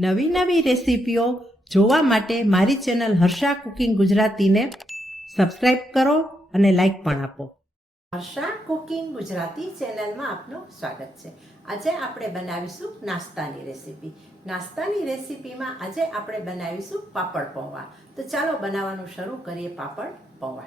નવી નવી રેસીપીઓ જોવા માટે મારી ચેનલ હર્ષા કુકિંગ ગુજરાતીને સબસ્ક્રાઇબ કરો અને લાઈક પણ આપો. હર્ષા કુકિંગ ગુજરાતી ચેનલમાં આપનું સ્વાગત છે. આજે આપણે બનાવીશું નાસ્તાની રેસીપી. નાસ્તાની રેસીપીમાં આજે આપણે બનાવીશું પાપડ પૌવા. તો ચાલો બનાવવાનું શરૂ કરીએ પાપડ પૌવા.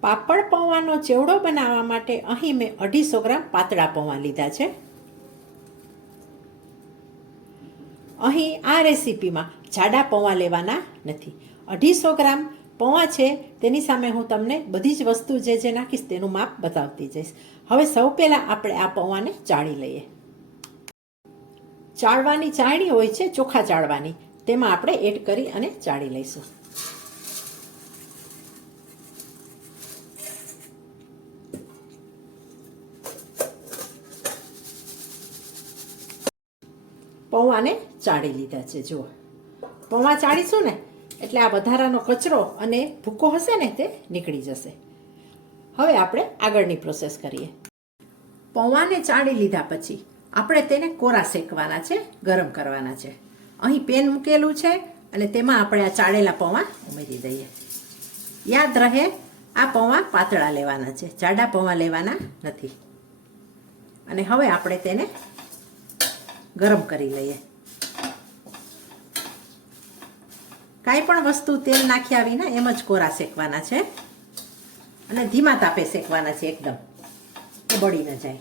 પાપડ પૌવાનો ચેવડો બનાવવા માટે અહીં મેં અઢીસો ગ્રામ પાતળા પૌવા લીધા છે. અહીં આ રેસીપીમાં જાડા પૌવા લેવાના નથી. અઢીસો ગ્રામ પૌવા છે, તેની સામે હું તમને બધી જ વસ્તુ જે જે નાખીશ તેનું માપ બતાવતી જઈશ. હવે સૌ પહેલાં આપણે આ પૌવાને ચાળી લઈએ. ચાળવાની ચાળણી હોય છે, ચોખા ચાળવાની. તેમાં આપણે એડ કરી અને ચાળી લઈશું. પૌવાને ચાળી લીધા છે, જુઓ. પૌવા ચાળીશું ને, એટલે આ વધારાનો કચરો અને ભૂકો હશે ને તે નીકળી જશે. હવે આપણે આગળની પ્રોસેસ કરીએ. પૌવાને ચાળી લીધા પછી આપણે તેને કોરા શેકવાના છે, ગરમ કરવાના છે. અહીં પેન મૂકેલું છે અને તેમાં આપણે આ ચાળેલા પૌવા ઉમેરી દઈએ. યાદ રહે, આ પૌવા પાતળા લેવાના છે, જાડા પૌવા લેવાના નથી. અને હવે આપણે તેને ગરમ કરી લઈએ. કાંઈ પણ વસ્તુ તેલ નાખ્યા વિના એમ જ કોરા શેકવાના છે. અને ધીમા તાપે શેકવાના છે એકદમ. એ બળી ન જાય.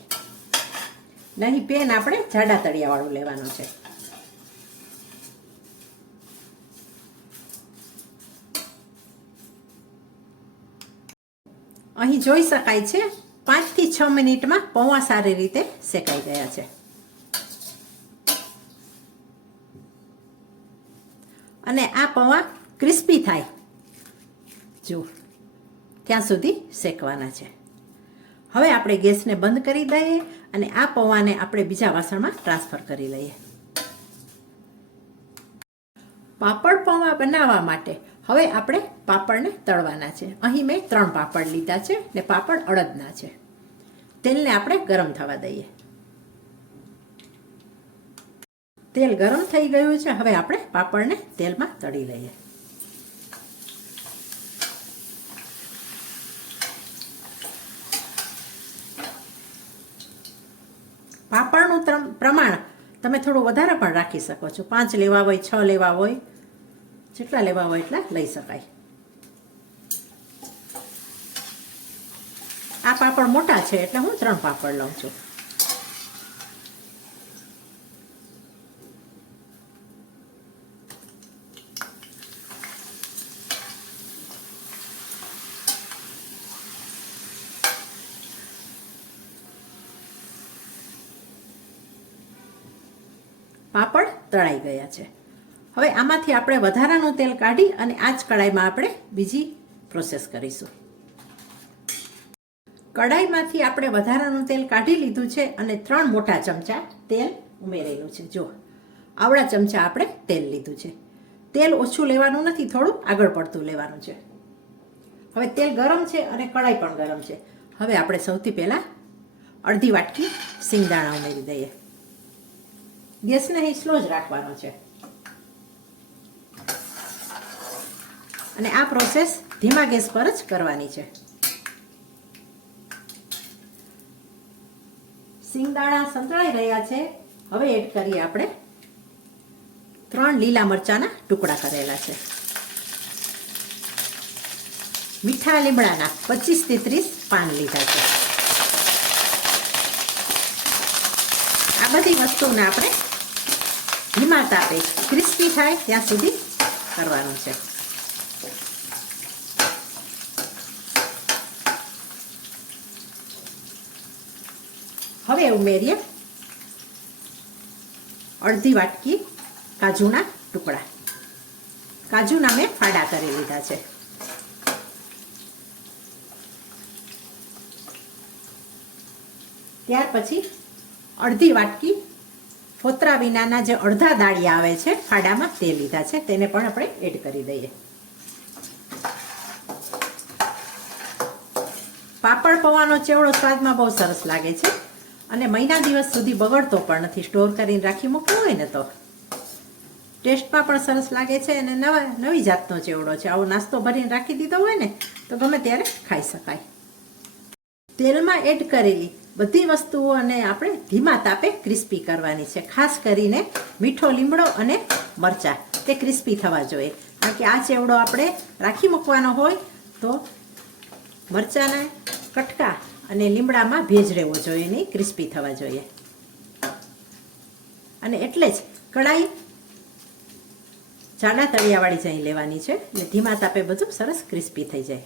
નહીં પેન આપણે જાડા તળિયાવાળું લેવાનું છે. અહીં જોઈ શકાય છે પાંચથી છ મિનિટમાં પૌવા સારી રીતે શેકાઈ ગયા છે. અને આ પૌવા ક્રિસ્પી થાય. જો ત્યાં સુધી શેકવાના છે. હવે આપણે ગેસને બંધ કરી દઈએ અને આ પૌવાને આપણે બીજા વાસણમાં ટ્રાન્સફર કરી લઈએ. પાપડ પૌવા બનાવવા માટે હવે આપણે પાપડને તળવાના છે. અહીં મેં ત્રણ પાપડ લીધા છે ને પાપડ અડદના છે. તેલને આપણે ગરમ થવા દઈએ. તેલ ગરમ થઈ ગયું છે. હવે આપણે પાપડને તેલમાં તળી લઈએ. પાપડનું પ્રમાણ તમે થોડું વધારે પણ રાખી શકો છો. પાંચ લેવા હોય, છ લેવા હોય, જેટલા લેવા હોય એટલા લઈ શકાય. આ પાપડ મોટા છે, એટલે હું ત્રણ પાપડ લઉં છું પાપડ તળાઈ ગયા છે. હવે આમાંથી આપણે વધારાનું તેલ કાઢી અને આ જ કડાઈમાં આપણે બીજી પ્રોસેસ કરીશું. કડાઈમાંથી આપણે વધારાનું તેલ કાઢી લીધું છે અને ત્રણ મોટા ચમચા તેલ ઉમેરેલું છે. જો આવડા ચમચા આપણે તેલ લીધું છે. તેલ ઓછું લેવાનું નથી, થોડું આગળ પડતું લેવાનું છે. હવે તેલ ગરમ છે અને કડાઈ પણ ગરમ છે. હવે આપણે સૌથી પહેલાં અડધી વાટકી સિંગદાણા ઉમેરી દઈએ. ગેસને અહીં સ્લો જ રાખવાનો છે. અને આ પ્રોસેસ ધીમા ગેસ પર જ કરવાની છે. સિંગદાણા સંતળાઈ રહ્યા છે. હવે એડ કરીએ આપણે. ત્રણ લીલા મરચાના ટુકડા કરેલા છે. મીઠા લીમડાના પચીસથી ત્રીસ પાન લીધા છે. આ બધી વસ્તુને આપણે ધીમા તાપે ક્રિસ્પી થાય ત્યાં સુધી કરવાનું છે. હવે ઉમેરીએ અડધી વાટકી કાજુના ટુકડા. કાજુના મેં ફાડા કરી લીધા છે. ત્યાર પછી અડધી વાટકી ફોતરા વિનાના જે અડધા દાળિયા આવે છે ફાડામાં તે લીધા છે. તેને પણ આપણે એડ કરી દઈએ. પાપડ પૌવાનો ચેવડો સ્વાદમાં બહુ સરસ લાગે છે. અને મહિના દિવસ સુધી બગડતો પણ નથી. સ્ટોર કરીને રાખી મૂકવો હોય ને તો. ટેસ્ટમાં પણ સરસ લાગે છે અને નવા, નવી જાતનો ચેવડો છે. આવો નાસ્તો ભરીને રાખી દીધો હોય ને, તો ગમે ત્યારે ખાઈ શકાય. તેલમાં એડ કરેલી બધી વસ્તુઓને આપણે ધીમા તાપે ક્રિસ્પી કરવાની છે. ખાસ કરીને મીઠો લીમડો અને મરચાં. તે ક્રિસ્પી થવા જોઈએ. કારણ કે આ ચેવડો આપણે રાખી મૂકવાનો હોય તો મરચાંના કટકા અને લીમડામાં ભેજ રહેવો જોઈએ નહીં. ક્રિસ્પી થવા જોઈએ. અને એટલે જ કઢાઈ જાડા તળિયાવાળી જઈ લેવાની છે. એટલે ધીમા તાપે બધું સરસ ક્રિસ્પી થઈ જાય.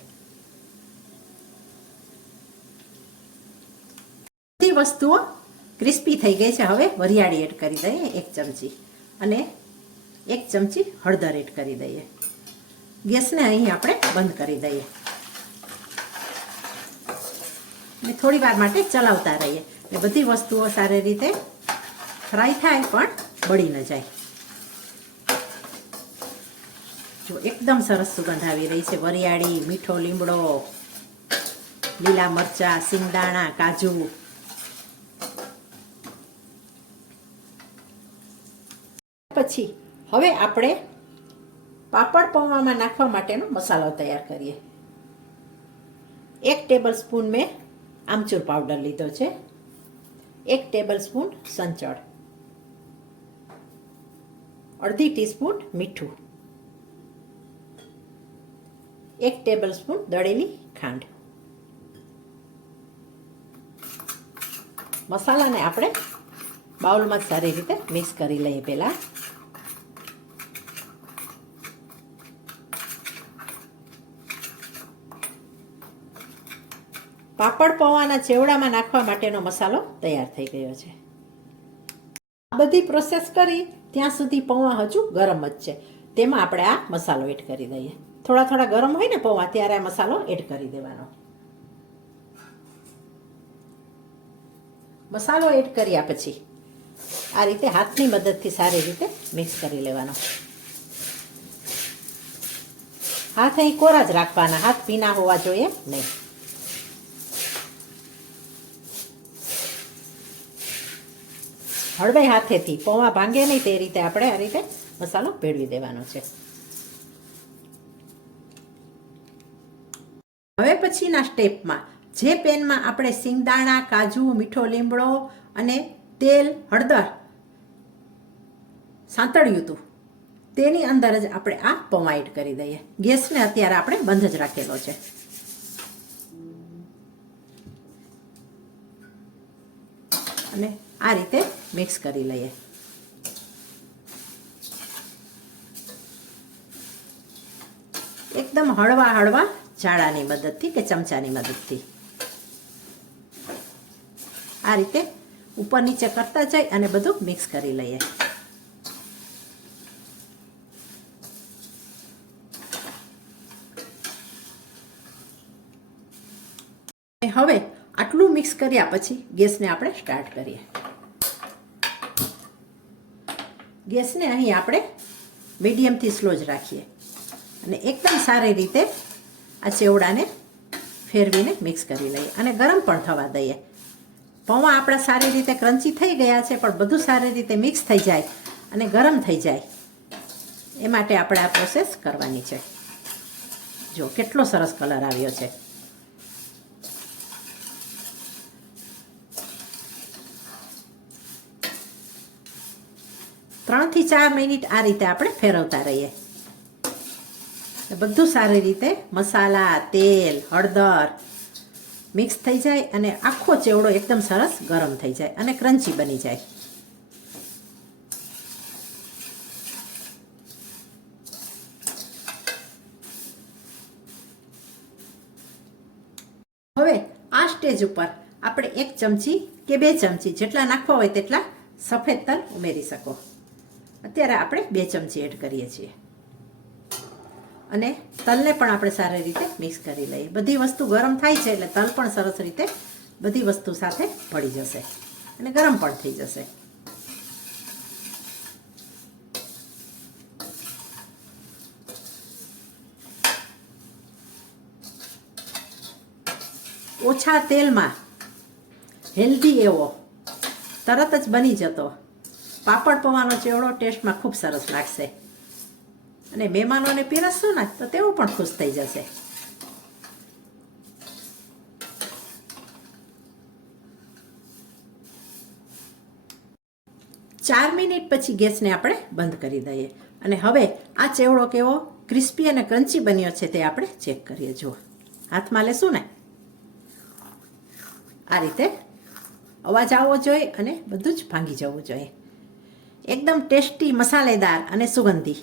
વસ્તુઓ ક્રિસ્પી થઈ ગઈ છે. હવે વરિયાળી એડ કરી દઈએ એક ચમચી અને એક ચમચી હળદર એડ કરી દઈએ. ગેસને અહીં આપણે બંધ કરી દઈએ. અને થોડી વાર માટે ચલાવતા રહીએ. એટલે બધી વસ્તુઓ સારી રીતે ફ્રાય થાય પણ બળી ન જાય. જો એકદમ સરસ સુગંધ આવી રહી છે. વરિયાળી, મીઠો લીમડો, લીલા મરચા, સિંગદાણા, કાજુ પછી હવે આપણે પાપડ પૌવામાં નાખવા માટેનો મસાલો તૈયાર કરીએ. એક ટેબલ સ્પૂન મેં આમચૂર પાવડર લીધો છે. એક ટેબલ સ્પૂન સંચળ. અડધી ટીસ્પૂન મીઠું. એક ટેબલ સ્પૂન દળેલી ખાંડ. મસાલાને આપણે બાઉલમાં સારી રીતે મિક્સ કરી લઈએ પહેલાં. પાપડ પૌવાના ચેવડામાં નાખવા માટેનો મસાલો તૈયાર થઈ ગયો છે. આ બધી પ્રોસેસ કરી ત્યાં સુધી પૌવા હજુ ગરમ જ છે. તેમાં આપણે આ મસાલો એડ કરી દઈએ. થોડા થોડા ગરમ હોય ને પૌવા, ત્યારે આ મસાલો એડ કરી દેવાનો. મસાલો એડ કર્યા પછી આ રીતે હાથની મદદથી સારી રીતે મિક્સ કરી લેવાનો. હાથ અહીં કોરા જ રાખવાના, હાથ ભીના હોવા જોઈએ નહીં. હળવે હાથેથી પૌવા ભાંગે નહીં તે રીતે આપણે આ રીતે મસાલો ભેળવી દેવાનો છે. હવે પછીના સ્ટેપમાં જે પેનમાં આપણે સિંગદાણા, કાજુ, મીઠો લીમડો અને તેલ હળદર સાંતળ્યું હતું, તેની અંદર જ આપણે આ પૌવા એડ કરી દઈએ. ગેસને અત્યારે આપણે બંધ જ રાખેલો છે. અને આ રીતે મિક્સ કરી લઈએ. એકદમ હળવા હળવા જાડાની મદદથી કે ચમચાની મદદથી. આ રીતે ઉપર નીચે કરતા જઈ અને બધું મિક્સ કરી લઈએ. હવે આટલું મિક્સ કર્યા પછી ગેસને આપણે સ્ટાર્ટ કરીએ. ગેસને અહીં આપણે મીડિયમથી સ્લો જ રાખીએ. અને એકદમ સારી રીતે આ ચેવડાને ફેરવીને મિક્સ કરી લઈએ. અને ગરમ પણ થવા દઈએ. પૌવા આપણા સારી રીતે ક્રંચી થઈ ગયા છે, પણ બધું સારી રીતે મિક્સ થઈ જાય અને ગરમ થઈ જાય. એ માટે આપણે આ પ્રોસેસ કરવાની છે. જો, કેટલો સરસ કલર આવ્યો છે. ત્રણથી ચાર મિનિટ આ રીતે આપણે ફેરવતા રહીએ. બધું સારી રીતે મસાલા, તેલ, હળદર મિક્સ થઈ જાય અને આખો ચેવડો એકદમ સરસ ગરમ થઈ જાય અને ક્રન્ચી બની જાય. હવે આ સ્ટેજ ઉપર આપણે એક ચમચી કે બે ચમચી જેટલા નાખવા હોય તેટલા સફેદ તલ ઉમેરી શકો. અત્યારે આપણે બે ચમચી એડ કરીએ છીએ. અને તલને પણ આપણે સારી રીતે મિક્સ કરી લઈએ. બધી વસ્તુ ગરમ થાય છે એટલે તલ પણ સરસ રીતે બધી વસ્તુ સાથે ભળી જશે અને ગરમ પણ થઈ જશે. ઓછા તેલમાં હેલ્ધી એવો તરત જ બની જતો પાપડ પૌવાનો ચેવડો ટેસ્ટમાં ખૂબ સરસ લાગશે. અને મહેમાનોને પીરસશું ને, તો તેઓ પણ ખુશ થઈ જશે. ચાર મિનિટ પછી ગેસને આપણે બંધ કરી દઈએ. અને હવે આ ચેવડો કેવો ક્રિસ્પી અને ક્રન્ચી બન્યો છે તે આપણે ચેક કરીએ. જુઓ. હાથમાં લેશું ને? આ રીતે અવાજ આવવો જોઈએ અને બધું જ ભાંગી જવું જોઈએ. એકદમ ટેસ્ટી, મસાલેદાર અને સુગંધી.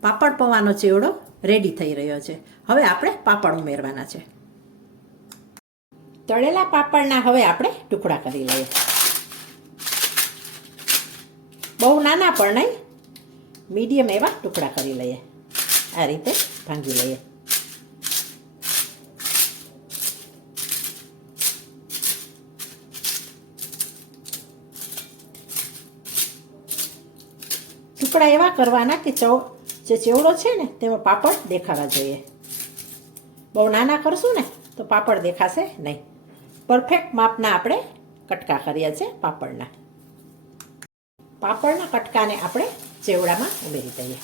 પાપડ પૌવાનો ચેવડો રેડી થઈ રહ્યો છે. હવે આપણે પાપડ ઉમેરવાના છે. તળેલા પાપડના હવે આપણે ટુકડા કરી લઈએ. બહુ નાના પણ નહીં મીડિયમ એવા ટુકડા કરી લઈએ. આ રીતે ભાંગી લઈએ. ટુકડા એવા કરવાના કે ચવ જે ચેવડો છે ને, તેમાં પાપડ દેખાવા જોઈએ. બહુ નાના કરશું ને, તો પાપડ દેખાશે નહીં. પરફેક્ટ માપના આપણે કટકા કર્યા છે પાપડના. પાપડના કટકાને આપણે ચેવડામાં ઉમેરી દઈએ.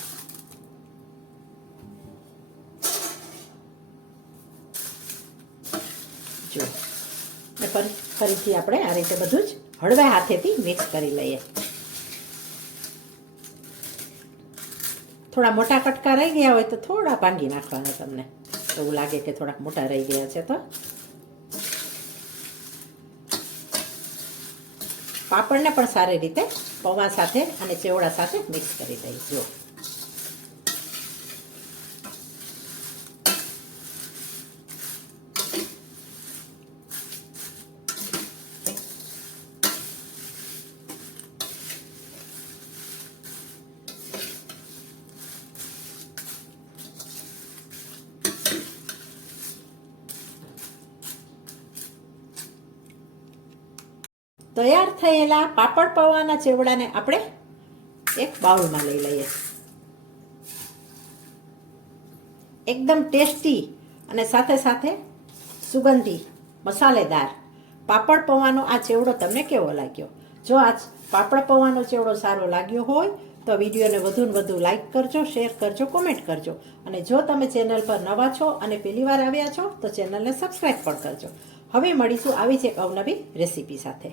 જો ફરીથી આપણે આ રીતે બધું જ હળવા હાથેથી મિક્સ કરી લઈએ. થોડા મોટા કટકા રહી ગયા હોય તો થોડા ભાંગી નાખવાના તમને. એવું લાગે કે થોડાક મોટા રહી ગયા છે તો. પાપડને પણ સારી રીતે પૌવા સાથે અને ચેવડા સાથે મિક્સ કરી દઈશું તૈયાર થયેલા પાપડ પૌવાના ચેવડાને આપણે એક બાઉલમાં લઈ લઈએ. એકદમ ટેસ્ટી અને સાથે સાથે સુગંધી મસાલેદાર પાપડ પૌવાનો આ ચેવડો તમને કેવો લાગ્યો? જો આ પાપડ પૌવાનો ચેવડો સારો લાગ્યો હોય, તો વિડીયોને વધુ ને વધુ લાઇક કરજો, શેર કરજો, કોમેન્ટ કરજો. અને જો તમે ચેનલ પર નવા છો અને પહેલી વાર આવ્યા છો, તો ચેનલને સબસ્ક્રાઈબ પણ કરજો. હવે મળીશું આવી જ એક અવનવી રેસીપી સાથે.